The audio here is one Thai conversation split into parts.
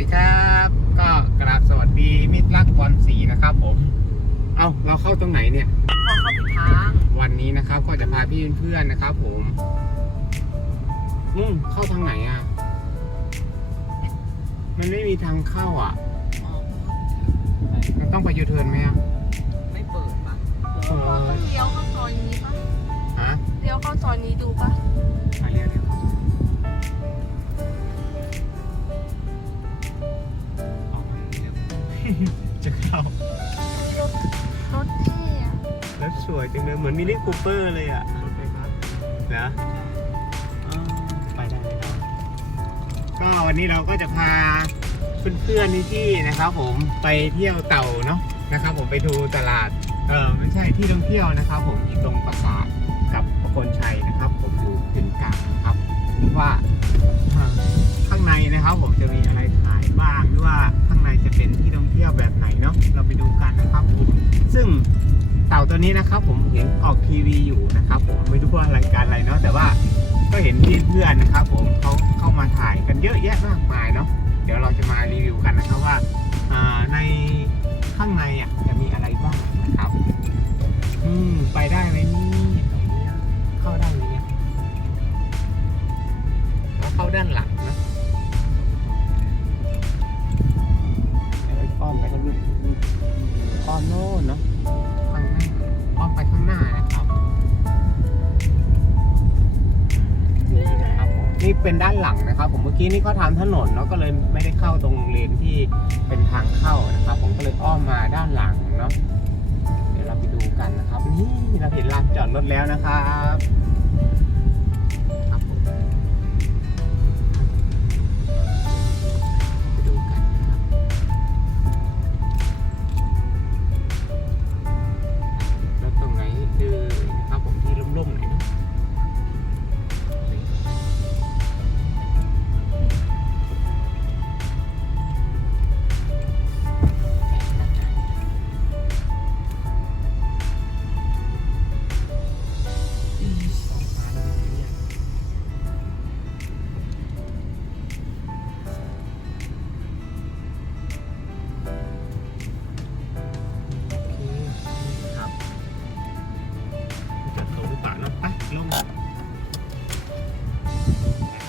ดีครับ ก็กราบสวัสดีมิตรรักบอลสีนะครับผม เอ้าเราเข้าตรงไหนเนี่ย พอเข้าผิดทาง วันนี้นะครับก็จะพาพี่เพื่อนๆนะครับ ผมอืมเข้าทางไหนอะ มันไม่มีทางเข้าอะอ๋อมันต้องไปยูเทิร์นไหมอะไม่เปิดปะอ๋อก็เลี้ยวเข้าซอยนี้ปะฮะเลี้ยวเข้าซอยนี้ดูปะ มาเรียกเรียก จะเข้า รถรถเท่อะแล้วสวยจังเลยเหมือนมินิคูเปอร์เลยอะรถไฟฟ้านะอ๋อไปได้ไปได้ก็วันนี้เราก็จะพาเพื่อนๆนี่ที่นะครับผมไปเที่ยวเต่าเนาะนะครับ ผมไปดูตลาดเออไม่ใช่ที่ท่องเที่ยวนะครับ ผมอยู่ตรงปราสาทกับประโคนชัยนะครับ ผมอยู่ถึงกลางนะครับว่าอ่าข้างในนะครับ ผมจะมีอะไรขายบ้างหรือว่าข้าง ในจะเป็นที่ท่องเที่ยวแบบไหนเนาะเราไปดูกันนะครับผมซึ่งเต่าตัวนี้นะครับผมเห็นออกทีวีอยู่นะครับผมไม่รู้ว่ารายการอะไรเนาะแต่ว่าก็เห็นเพื่อนๆนะครับผมเขาเข้ามาถ่ายกันเยอะแยะมากมายเนาะเดี๋ยวเราจะมารีวิวกันนะครับว่าในข้างในอะจะมีอะไรบ้างนะครับอืมไปได้ไหมนี่เข้าได้ไหมเนี่ยเข้าด้านหลังนะ อ้อมไปข้างนู้นอ้อมโน่นเนาะข้างหน้าอ้อมไปข้างหน้านะครับนี่นะครับผมนี่เป็นด้านหลังนะครับ ผมเมื่อกี้นี่เขาทำถนนเนาะก็เลยไม่ได้เข้าตรงเลนที่เป็นทางเข้านะครับ ผมก็เลยอ้อมมาด้านหลังเนาะเดี๋ยวเราไปดูกันนะครับ นี่เราเห็นลานจอดรถแล้วนะครับ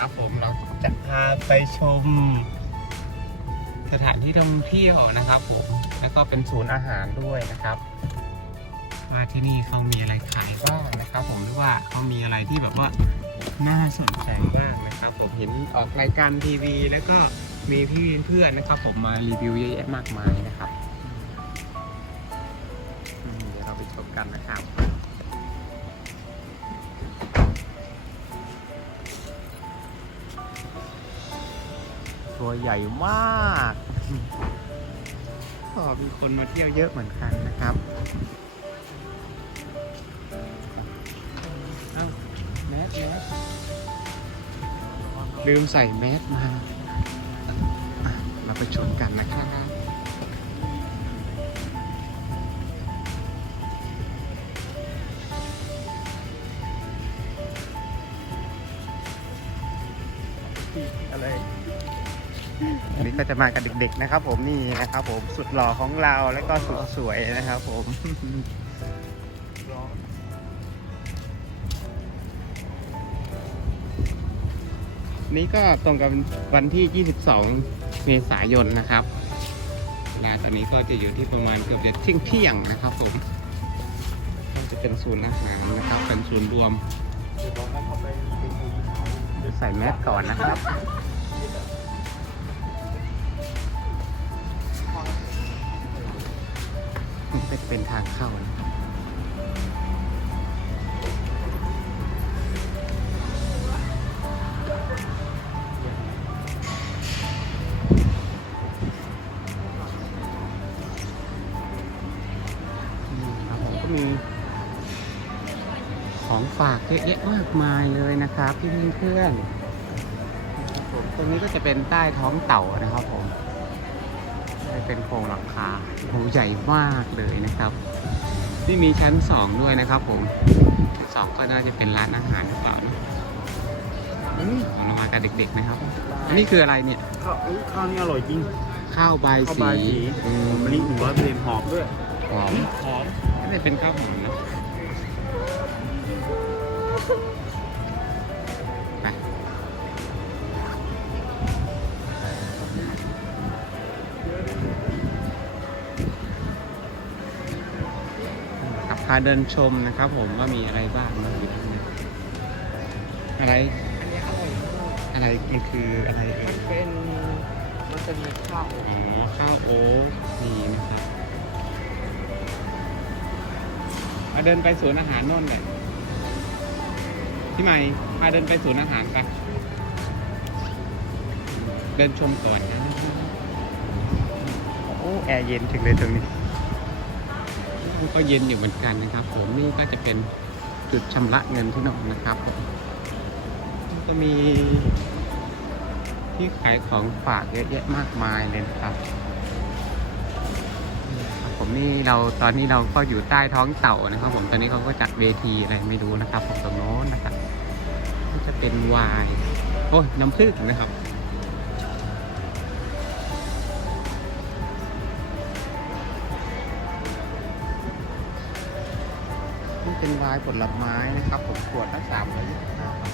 นะครับผมเราจะพาไปชม สถานที่ท่องเที่ยวนะครับผมแล้วก็เป็นศูนย์อาหารด้วยนะครับว่าที่นี่เขามีอะไรขายบ้างนะครับผมหรือว่าเขามีอะไรที่แบบว่าน่าสนใจบ้างนะครับผมเห็นออกรายการทีวี แล้วก็มีพี่เพื่อนนะครับ ผมมารีวิวเยอะแยะมากมายนะครับเดี๋ยวเราไปชมกันนะครับ ตัวใหญ่มากก็มีคนมาเที่ยวเยอะเหมือนกันนะครับเอาแมสแมสลืมใส่แมสมาเราไปชมกันนะครับ ก็จะมากับเด็กๆนะครับ ผมนี่นะครับผมสุดหล่อของเราแล้วก็สุดสวยนะครับ ผมนี่ก็ตรงกับวันที่ 22 เมษายนนะครับเวลาตอนนี้ก็จะอยู่ที่ประมาณเกือบจะเที่ยงเที่ยงนะครับผมก็จะเป็นศูนย์อาหารนะครับเป็นศูนย์รวม ใส่แมสก่อนนะครับ เป็นทางเข้านะครับผมก็มีของฝากเยอะแยะมากมายเลยนะครับ พี่เพื่อนผมตรงนี้ก็จะเป็นใต้ท้องเต่านะครับผม เป็นโครงหลังคาโหใหญ่มากเลยนะครับที่มีชั้นสองด้วยนะครับผมชั้นสองก็น่าจะเป็นร้านอาหารหรือเปล่านะของเรามากับเด็กๆนะครับอันนี้คืออะไรเนี่ยข้าวอุ๊ยข้าวนี่อร่อยจริงข้าวใบายข้าวสีบายสีอืมมะลิหนึ่งร้อยเปอร์เซ็นต์หอมด้วยหอมหอม น่าจะเป็นข้าวหอมาเดินชมนะครับ ผมว่ามีอะไรบ้างนะอยู่ด้านในอะไร อันนี้อร่อยมากอะไรมันคืออะไรเอ่ยเป็นมันจะมีข้าวอ๋อข้าวโอ๊ตนี่นะครับมาเดินไปสวนอาหารโน่นเลยพี่ใหม่พาเดินไปสวนอาหารไปเดินชมก่อนนะโอ้แอร์เย็นถึงเลยตรงนี้ ก็เย็นอยู่เหมือนกันนะครับผมนี่ก็จะเป็นจุดชำระเงินที่นอนนะครับผมก็มีที่ขายของฝากเยอะแยะมากมายเลยนะครับผมนี่เราตอนนี้เราก็อยู่ใต้ท้องเต่านะครับ ผมตอนนี้เขาก็จัดเวทีอะไรไม่รู้นะครับผมตรงโน้นนะครับ ก็จะเป็นวน์โอ้ยน้ำผึ้งนะครับ เป็นวน์ผลไม้นะครับผมขวดละสามร้อยยี่สิบห้าบาท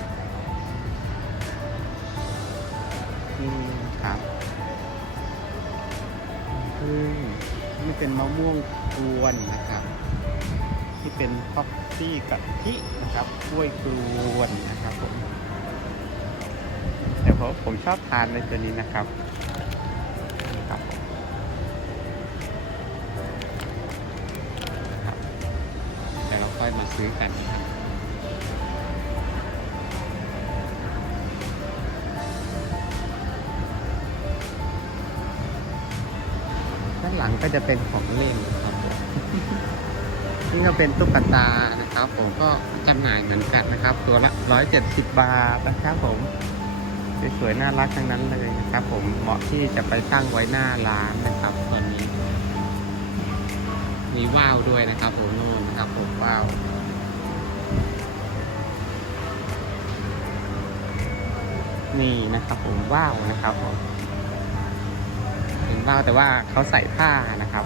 นี่ครับพึ่งนี่เป็นมะม่วงกวนนะครับ ที่เป็นคอฟฟี่กะทินะครับกล้วยกวนนะครับผมแต่ผมผมชอบทานในตัวนี้นะครับ ซื้อกันนะครับด้านหลังก็จะเป็นของเล่นนะครับผมนี่ก็เป็นตุ๊กตานะครับ ผมก็จำหน่ายเหมือนกันนะครับ ตัวละ170บาทนะครับผมสวยๆน่ารักทั้งนั้นเลยนะครับ ผมเหมาะที่จะไปตั้งไว้หน้าร้านนะครับ ตอนนี้ มีว่าวด้วยนะครับ ผมนู่นนะครับผมว่าว นี่นะครับผมว่าวนะครับผมเป็นว่าวแต่ว่าเขาใส่ผ้านะครับ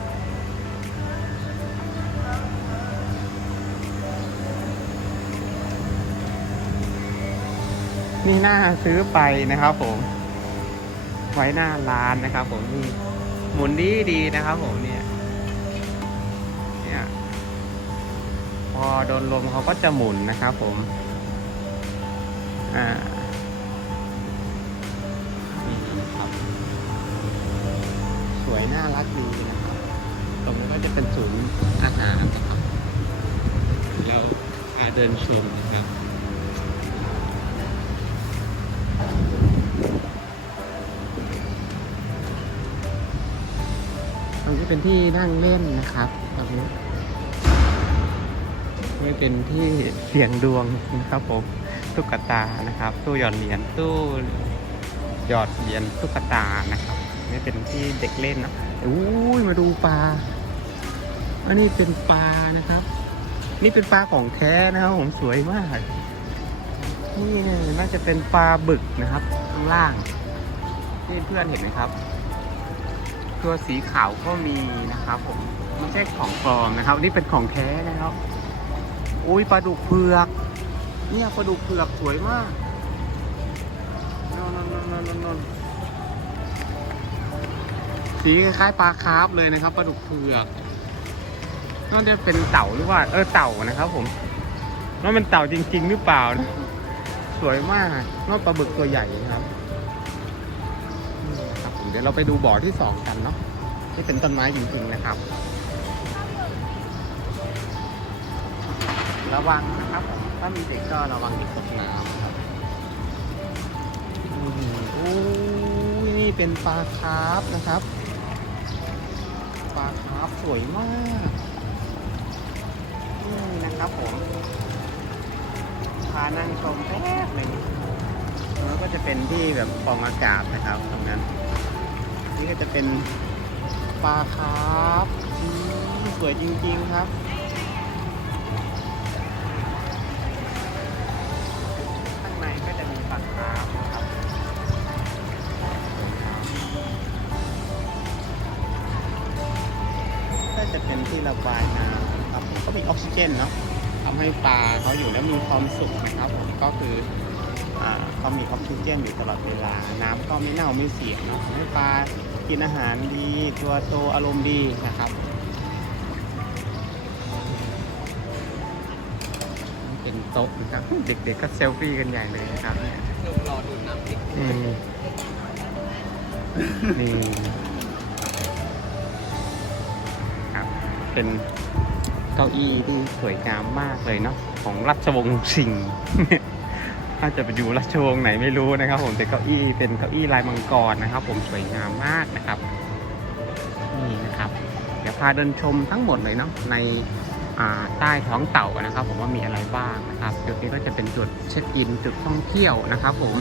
นี่น่าซื้อไปนะครับผม ไว้หน้าร้านนะครับผมนี่หมุนดีดีนะครับผมนี่ยเนี่ย อโดนลมเขาก็จะหมุนนะครับผม อ่านี่ครับสวยน่ารักดีนะครับ ตรงนี้ก็จะเป็นศูนย์อาหารนะครับแล้วพาเดินชมนะครับตรงนี้เป็นที่นั่งเล่นนะครับตรงนี้ นี่เป็นที่เสียงดวงนะครับผมตุ๊กตานะครับ ตู้หยอดเหรียญตู้หยอดเหรียญตุ๊กตานะครับนี่เป็นที่เด็กเล่นนะอู้ยมาดูปลาอันนี้เป็นปลานะครับ นี่เป็นปลาของแท้นะครับผมสวยมากนี่น่าจะเป็นปลาบึกนะครับข้างล่างนี่เพื่อนเห็นไหมครับ ตัวสีขาวก็มีนะครับผมไม่ใช่ของปลอมนะครับ นี่เป็นของแท้นะครับ อุ้ยปลาดุกเผือก เนี่ยปลาดุกเผือกสวยมากนนนนนนนสีคล้ายปลาคาร์ฟเลยนะครับปลาดุกเผือกน่าจะเป็นเต่าหรือว่า เออเต่านะครับ ผมว่ามันเต่าจริง ๆ หรือเปล่านะสวยมากน่าปลาบึกตัวใหญ่นะครับครับผมเดี๋ยวเราไปดูบ่อที่สองกันเนาะที่เป็นต้นไม้จริงๆนะครับ ระวังนะครับผมถ้ามีเด็กก็ระวังเด็กตกน้ำครับโอ้ยนี่เป็นปลาคาร์ฟนะครับปลาคาร์ฟสวยมากนี่นะครับผมพานั่งชมแป๊บเลยนี่แล้วก็จะเป็นที่แบบฟองอากาศนะครับตรงนั้น นี่ก็จะเป็นปลาคาร์ฟสวยจริง ๆ ครับ ออกซิเจนเนาะทำให้ปลาเขาอยู่แล้วมีความสุขนะครับผมก็คืออ่าเขามีออกซิเจนอยู่ตลอดเวลา น้ำก็ไม่เน่าไม่เสียเนาะทำให้ปลากินอาหารดีตัวโตอารมณ์ดีนะครับนี่เป็นโต๊ะนะครับเด็กๆก็เซลฟี่กันใหญ่เลยนะครับเนี่ยหนุ่มรอดูน้ำติดอืมนี่ครับเป็น เก้าอี้ที่สวยงามมากเลยเนาะของราชวงศ์สิงห์ถ้าจะไปดูราชวงศ์ไหนไม่รู้นะครับ ผมแต่เก้าอี้เป็นเก้าอี้ลายมังกรนะครับ ผมสวยงามมากนะครับนี่นะครับ เดี๋ยวพาเดินชมทั้งหมดเลยเนาะในใต้ท้องเต่านะครับ ผมว่ามีอะไรบ้างนะครับจุดนี้ก็จะเป็นจุดเช็คอินจุดท่องเที่ยวนะครับ ผม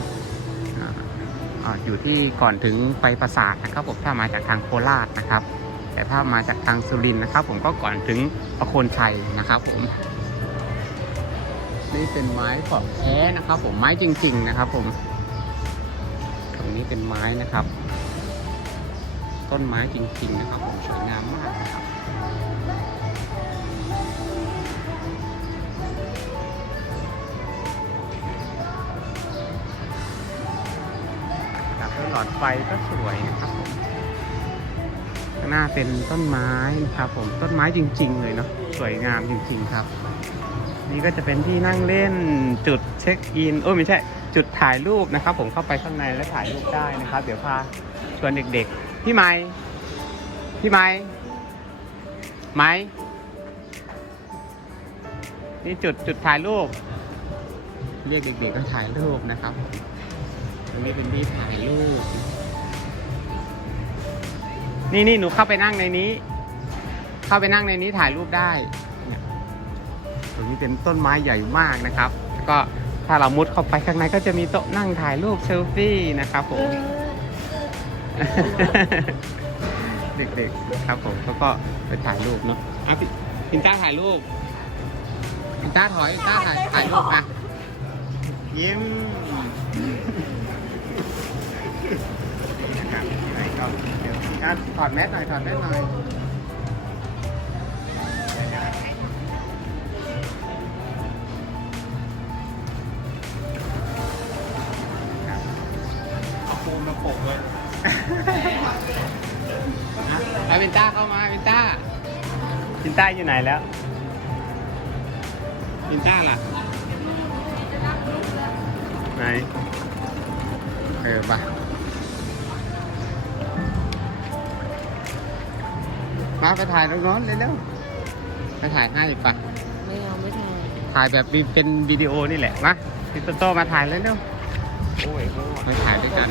ออยู่ที่ก่อนถึงไปปราสาทนะครับ ผมถ้ามาจากทางโคราชนะครับ แต่ถ้ามาจากทางสุรินทร์นะครับ ผมก็ก่อนถึงประโคนชัยนะครับผมนี่เป็นไม้ของแท้นะครับ ผมไม้จริง ๆ นะครับ ผมตรงนี้เป็นไม้นะครับ ต้นไม้จริง ๆ นะครับ ผมสวยงามมากนะครับครับแล้วหลอดไฟก็สวยนะครับ หน้าเป็นต้นไม้นะครับผมต้นไม้จริง ๆ เลยเนาะสวยงามจริง ๆ ครับ นี่ก็จะเป็นที่นั่งเล่นจุดเช็คอินโอ้ยไม่ใช่ จุดถ่ายรูปนะครับ ผมเข้าไปข้างในแล้วถ่ายรูปได้นะครับ เดี๋ยวพาชวนเด็กๆพี่ไม้พี่ไม้ไม้นี่จุดจุดถ่ายรูป เรียกเด็กๆก็ถ่ายรูปนะครับตรงนี้เป็นที่ถ่ายรูป นี่นี่หนูเข้าไปนั่งในนี้ เข้าไปนั่งในนี้ถ่ายรูปได้เนี่ยตรงนี้เป็นต้นไม้ใหญ่มากนะครับ แล้วก็ถ้าเรามุดเข้าไปข้างในก็จะมีโต๊ะนั่งถ่ายรูปเซลฟี่นะครับผม เด็กๆครับผมเขาก็ไปถ่ายรูปเนาะอะพี่พินต้าถ่ายรูปพินต้าถอยพินต้าถ่ายถ่ายรูปอะยิ้ม อะถอดแมสหน่อยถอดแมสหน่อยเอาปูนมาปกเลยไปวินต้าเข้ามาวินต้าวินต้าอยู่ไหนแล้ววินต้าล่ะ มาไปถ่ายตรงโน้นเร็วๆไปถ่ายให้ปะไม่เอาไม่ทถ่ายแบบมีเป็นวิดีโอนี่แหละมาพี่โตโต้มาถ่ายเลยเร็วำโอ้ยเขามาถ่ายด้วยกัน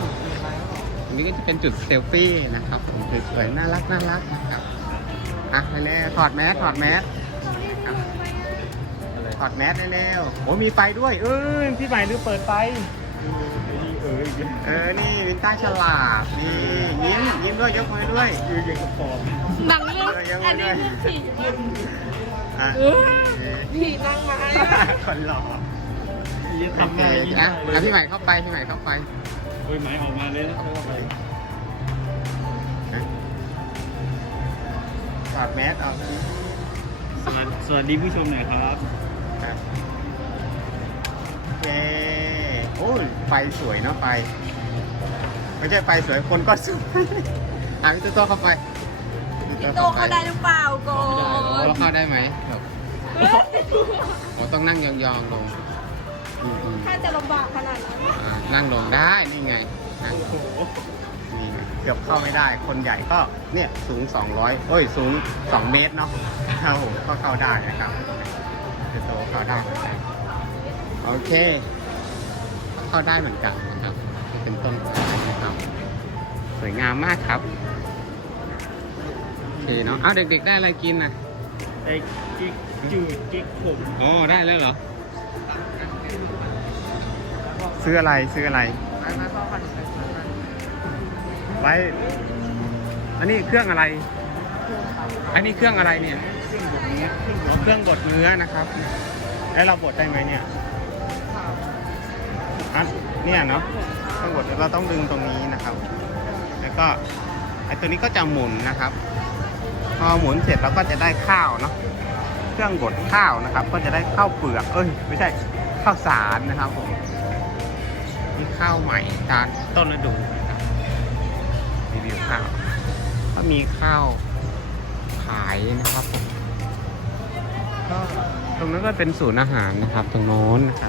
อันนี้ก็จะเป็นจุดเซลฟี่นะครับผมสวยๆน่ารักน่ารักนะครับอะไปเลยถอดแมสถอดแมสครับถอดแมสเร็วๆโอ้มีไฟด้วยเออพี่ใหม่ลืมเปิดไฟ เอออีกเออ นี่วินต้าฉลาดนี่ยิ้มยิ้มด้วยยกมือด้วยคือยังกระปอมหนังเรื่องอันนี้เรื่องผีอะผีนางไม้อะคนหล่อยี่โอทำเคไงยิ่งอะอะพี่ใหม่เข้าไปพี่ใหม่เข้าไปโอ้ยไม้ออกมาเลยนะเข้าไปถอดแมสออกสวัสดีสวัสดีผู้ชมหน่อยครับครับโอเค โอ้ยไฟสวยเนาะไฟไม่ใช่ไฟสวยคนก็สวยอะพี่ตุ๊กโตเข้าไปพี่โตเขาได้หรือเปล่าโกเราเข้าได้ไหมแบบโอ้ต้องนั่งยองๆลงอืมถ้าจะลำบากขนาดนั้นๆอ่านั่งลงได้นี่ไงนั่งนี่เกือบเข้าไม่ได้ คนใหญ่ก็เนี่ยสูง 200โอ้ยสูง 2 เมตรเนาะครับผมก็เข้าได้นะครับพี่โตเข้าได้เหมือนกันโอเค เข้าได้เหมือนกันนะครับนี่เป็นต้นไม้นะครับ สวยงามมากครับโอเคเนาะเอาเด็กๆได้อะไรกินน่ะไอ้กิ๊กจูดกิ๊กผมอ๋อได้แล้วเหรอ ซื้ออะไรซื้ออะไรไม่ไม่พ่อขนมเป็นคนนั้นไว้อันนี้เครื่องอะไร อันนี้เครื่องอะไรเนี่ยอ๋อเครื่องบดเนื้อนะครับ แล้วเราบดได้ไหมเนี่ยอัน เนี่ยเนาะเครื่องบดเราต้องดึงตรงนี้นะครับ แล้วก็ไอตัวนี้ก็จะหมุนนะครับ พอหมุนเสร็จเราก็จะได้ข้าวเนาะเครื่องบดข้าวนะครับ ก็จะได้ข้าวเปลือกเอ้ยไม่ใช่ข้าวสารนะครับผมมีข้าวใหม่ตามต้นฤดูนะครับรีวิวข้าวก็มีข้าวขายนะครับผมก็ตรงนั้นก็เป็นศูนย์อาหารนะครับ ตรงโน้นนะครับ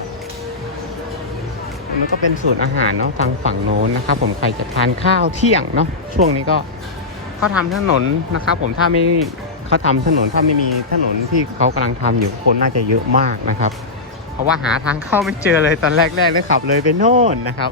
มันก็เป็นศูนย์อาหารเนาะทางฝั่งโน้นนะครับ ผมใครจะทานข้าวเที่ยงเนาะช่วงนี้ก็เขาทำถนนนะครับ ผมถ้าไม่เขาทำถนนถ้าไม่มีถนนที่เขากำลังทำอยู่คนน่าจะเยอะมากนะครับ เพราะว่าหาทางเข้าไม่เจอเลยตอนแรกๆเลยขับเลยไปโน่นนะครับ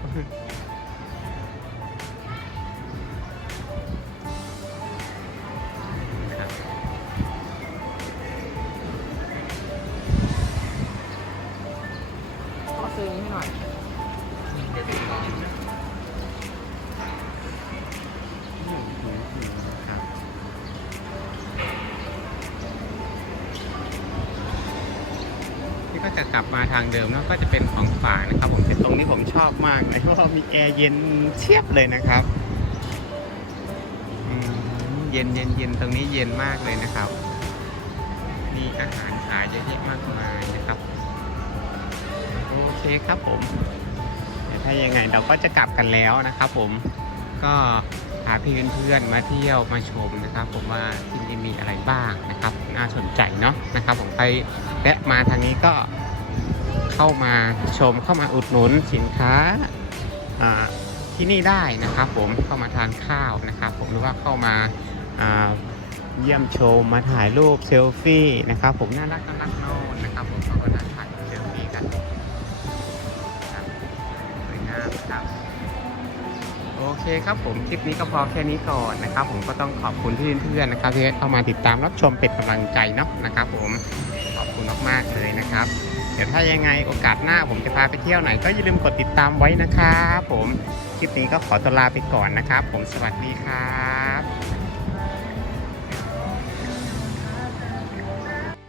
กลับมาทางเดิมเนอะก็จะเป็นของฝากนะครับ ผมเป็นตรงนี้ผมชอบมากเลยเพราะว่ามีแอร์เย็นเชียบเลยนะครับเย็นเย็นเย็นตรงนี้เย็นมากเลยนะครับ มีอาหารขายเยอะแยะมากมายนะครับ โอเคครับผมถ้ายังไงเราก็จะกลับกันแล้วนะครับผมก็พาพี่เพื่อนๆมาเที่ยวมาชมนะครับ ผมว่าที่นี่มีอะไรบ้างนะครับ น่าสนใจเนาะนะครับ ผมไปแวะมาทางนี้ก็ เข้ามาชมเข้ามาอุดหนุนสินค้าที่นี่ได้นะครับ ผมเข้ามาทานข้าวนะครับ ผมหรือว่าเข้ามาเยี่ยมชมมาถ่ายรูปเซลฟี่นะครับ ผมน่ารักน่ารักโน่นนะครับ ผมเขาก็น่าถ่ายเซลฟี่กันสวยงามครับโอเคครับผมคลิปนี้ก็พอแค่นี้ก่อนนะครับ ผมก็ต้องขอบคุณที่เพื่อนๆนะครับที่เข้ามาติดตามรับชมเป็นกำลังใจเนาะนะครับ ผมขอบคุณมากๆเลยนะครับ ดี๋ยวถ้ายังไงโอกาสหน้าผมจะพาไปเที่ยวไหน ก็อย่าลืมกดติดตามไว้นะครับผม คลิปนี้ก็ขอตัวลาไปก่อนนะครับ ผมสวัสดีครับ